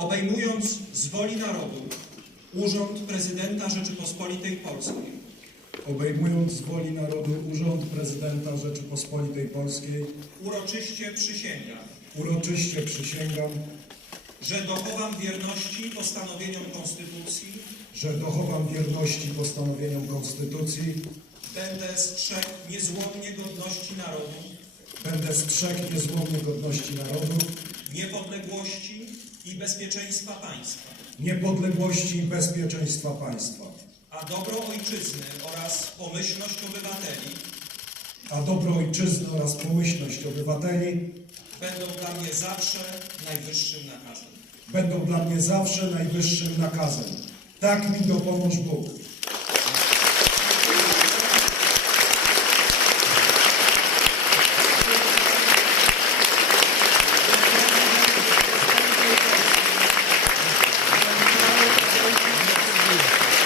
obejmując z woli narodu urząd prezydenta Rzeczypospolitej Polskiej, obejmując z woli narodu urząd prezydenta Rzeczypospolitej Polskiej, uroczyście przysięgam, że dochowam wierności postanowieniom Konstytucji, będę strzegł niezłomnie godności narodu, niepodległości i bezpieczeństwa państwa, a dobro ojczyzny oraz pomyślność obywateli będą dla mnie zawsze najwyższym nakazem. Tak mi dopomóż Bóg.